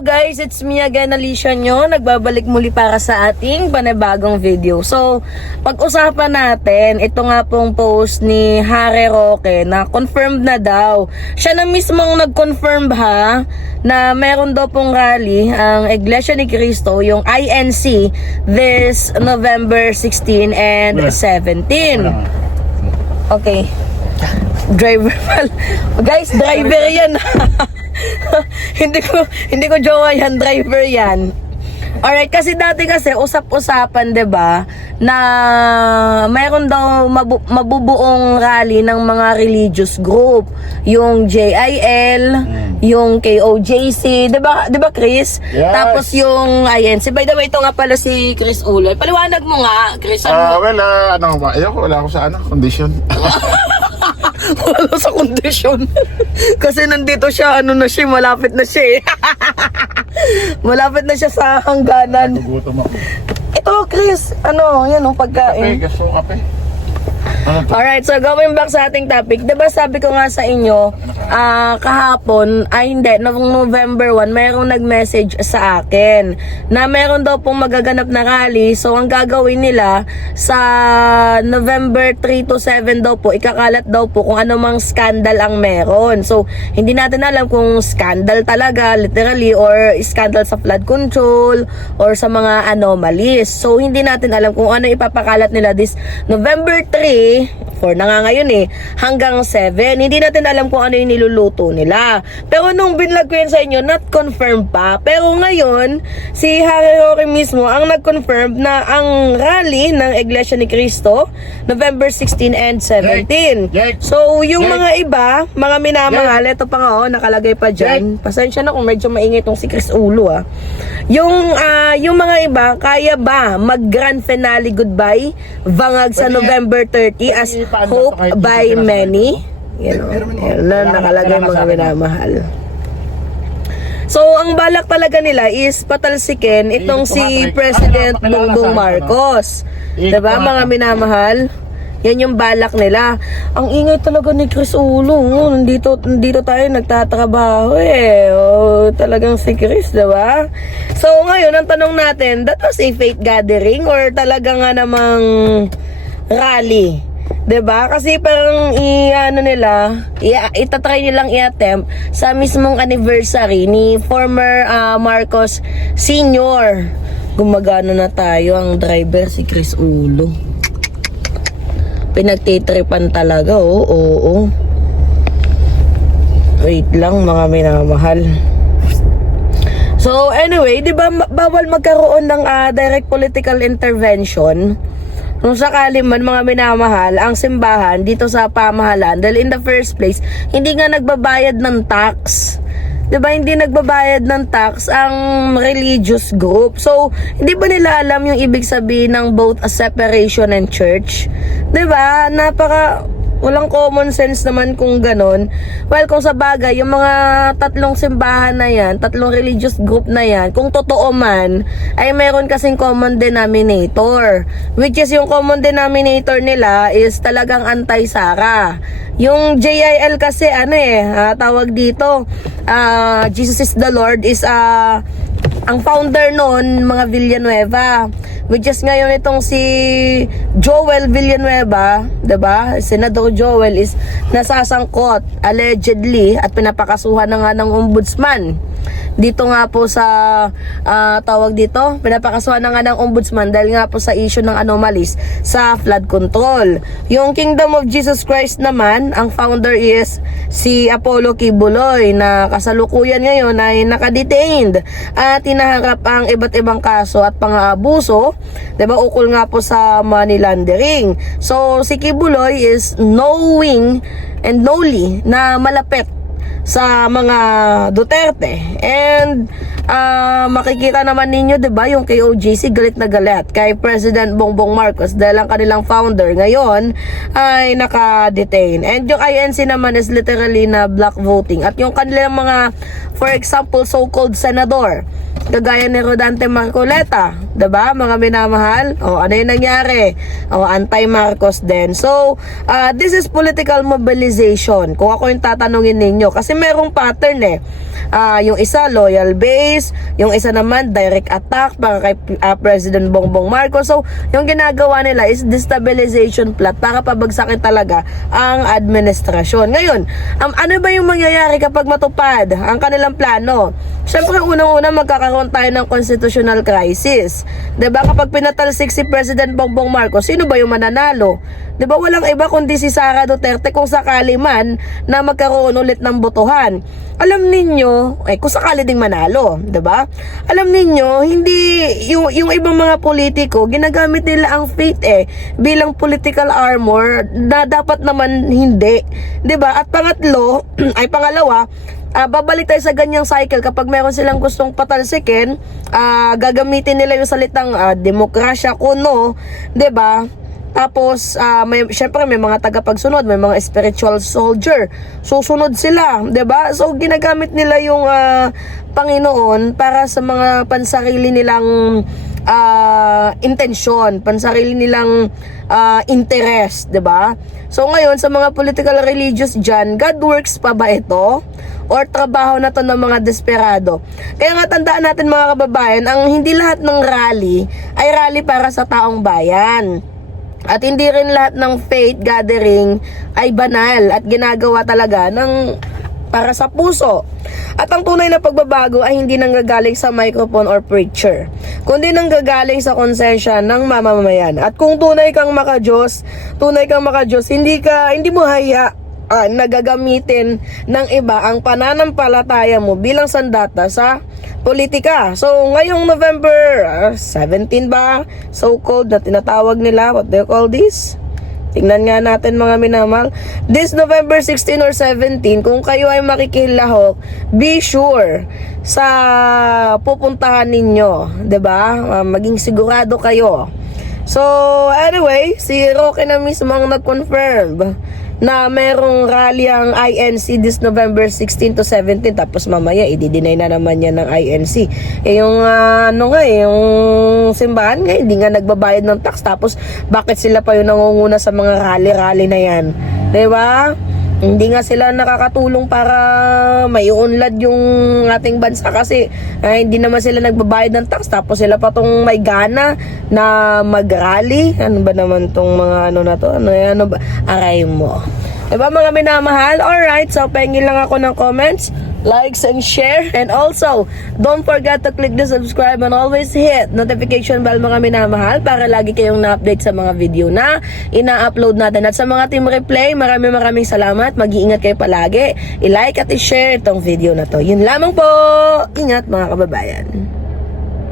Hello guys, it's me again, Alicia nyo. Nagbabalik muli para sa ating panibagong video. So, pag-usapan natin, ito nga pong post ni Harry Roque na confirmed na daw. Siya na mismong nag-confirm ha, na meron daw pong rally ang Iglesia ni Cristo, yung INC, this November 16 and 17. Okay. Driver guys, driver yan. hindi ko jowa yan, driver yan. Alright, kasi dati kasi usap-usapan, 'di ba, na mayroon daw mabubuong rally ng mga religious group, yung JIL, yung KOJC, 'di ba Chris? Yes. Tapos yung INC. By the way, ito nga pala si Chris Uloy. Paliwanag mo nga, Chris. Wala ako sa condition. Wala sa kondisyon. Kasi nandito siya, malapit na siya eh. Malapit na siya sa hangganan. Nagugutom ako. Ito, Chris, yan pagkain. Kape, gusto ko kape. Alright, so going back sa ating topic, diba sabi ko nga sa inyo, kahapon, noong November 1, mayroong nag-message sa akin na meron daw pong magaganap na rally. So, ang gagawin nila sa November 3 to 7 daw po, ikakalat daw po kung anumang scandal ang meron. So, hindi natin alam kung scandal talaga, literally, or scandal sa flood control, or sa mga anomalies. So, hindi natin alam kung ano ipapakalat nila this November 3, 4 na nga ngayon hanggang 7. Hindi natin alam kung ano yung niluluto nila. Pero nung binlog ko yun sa inyo, not confirmed pa. Pero ngayon, si Harry Roque mismo ang nag-confirm na ang rally ng Iglesia ni Cristo, November 16 and 17. So, yung mga iba, mga minamahal, ito pa nga nakalagay pa dyan. Pasensya na kung medyo maingay tong si Chris Ulo Yung mga iba, kaya ba mag-grand finale goodbye, vangag sa November 30 as hope by many? Yan nakalagay mga minamahal. So, ang balak talaga nila is patalsikin itong si President Bongbong Marcos. Diba, mga minamahal? Yan yung balak nila. Ang ingay talaga ni Chris Ulo. Nandito tayo nagtatrabaho talagang si Chris, diba? So, ngayon, ang tanong natin, that was a fake gathering or talaga nga namang rally? Diba? Kasi parang itatry nilang i-attempt sa mismong anniversary ni former Marcos Sr. Gumagana na tayo. Ang driver si Chris Ulo. Pinagtitripan talaga, oo. Wait lang, mga minamahal. So, anyway, di ba bawal magkaroon ng direct political intervention? Kung sakali man, mga minamahal, ang simbahan dito sa pamahalaan, dahil in the first place, hindi nga nagbabayad ng tax. Diba, hindi nagbabayad ng tax ang religious group. So, hindi ba nila alam yung ibig sabihin ng both a separation and church? Diba, walang common sense naman kung ganon. Well, kung sa bagay, yung mga tatlong simbahan na yan, tatlong religious group na yan, kung totoo man, ay meron kasing common denominator. Which is yung common denominator nila is talagang anti-Sara. Yung JIL kasi, tawag dito, Jesus is the Lord is, ang founder nun, mga Villanueva. Which is ngayon itong si Joel Villanueva, diba? Senador Joel is nasasangkot, allegedly, at pinapakasuhan na nga ng ombudsman. Dito nga po sa, pinapakasuhan na nga ng ombudsman dahil nga po sa issue ng anomalies sa flood control. Yung Kingdom of Jesus Christ naman, ang founder is si Apollo Kibuloy na kasalukuyan ngayon ay nakadetained at hinaharap ang iba't ibang kaso at pang-aabuso, diba, ukol nga po sa money laundering. So, si Kibuloy is knowing and knowly na malapit sa mga Duterte. And makikita naman ninyo, 'di ba, yung KOJC galit na galit kay President Bongbong Marcos dahil ang kanilang founder ngayon ay naka-detain. And yung INC naman is literally na black voting. At yung kanilang mga, for example, so-called senador kagaya ni Rodante Marcoleta, 'di ba mga minamahal? O ano yung nangyari? O anti-Marcos din. So, this is political mobilization. Kung ako yung tatanungin ninyo, kasi merong pattern yung isa loyal base, yung isa naman direct attack para kay President Bongbong Marcos. So, yung ginagawa nila is destabilization plot para pabagsakin talaga ang administrasyon. Ngayon, ano ba yung mangyayari kapag matupad ang kanilang plano? Siyempre, unang-una magkakaroon tayo ng constitutional crisis. 'Di ba? Kapag pinatalsik si President Bongbong Marcos, sino ba yung mananalo? 'Di ba? Walang iba kundi si Sara Duterte kung sakali man na magkaroon ulit ng botohan. Alam ninyo, kung sakali ding manalo, 'di ba? Alam ninyo, hindi yung ibang mga politiko, ginagamit nila ang faith bilang political armor na dapat naman hindi. 'Di ba? At pangalawa, babalik tayo sa ganyang cycle kapag meron silang gustong patalsikin, gagamitin nila yung salitang demokrasya kuno, 'di ba? Tapos syempre may mga tagapagsunod, may mga spiritual soldier. Susunod sila, 'di ba? So ginagamit nila yung Panginoon para sa mga pansarili nilang intensyon, pansarili nilang interest, 'di ba? So ngayon sa mga political religious dyan, God works pa ba ito? Or trabaho na to ng mga desperado? Kaya nga tandaan natin mga kababayan, ang hindi lahat ng rally ay rally para sa taong bayan. At hindi rin lahat ng faith gathering ay banal at ginagawa talaga para sa puso. At ang tunay na pagbabago ay hindi nanggagaling sa microphone or preacher, kundi nanggagaling sa konsensya ng mamamayan. At kung tunay kang maka-Diyos, hindi mo haya nagagamitin ng iba ang pananampalataya mo bilang sandata sa politika. So, ngayong November 17 ba? So-called na tinatawag nila. What do you call this? Tingnan nga natin mga minamahal. This November 16 or 17, kung kayo ay makikilahok, be sure sa pupuntahan ninyo. 'Di ba? Maging sigurado kayo. So, anyway, si Roque na mismo ang nag-confirm na merong rally ang INC this November 16 to 17, tapos mamaya i-deny na naman yan ng INC. Yung yung simbahan nga hindi nga nagbabayad ng tax, tapos bakit sila pa yung nangunguna sa mga rally-rally na yan? 'Di ba? Hindi nga sila nakakatulong para maiunlad yung ating bansa kasi hindi naman sila nagbabayad ng tax, tapos sila pa tong may gana na mag-rally. Ano ba naman tong mga na to? Ano ba? Aray mo. Diba mga minamahal? Alright, so pengin lang ako ng comments, likes, and share. And also, don't forget to click the subscribe and always hit notification bell mga minamahal para lagi kayong na-update sa mga video na ina-upload natin. At sa mga team replay, maraming salamat. Mag-iingat kayo palagi. I-like at i-share itong video na to. Yun lamang po. Ingat mga kababayan.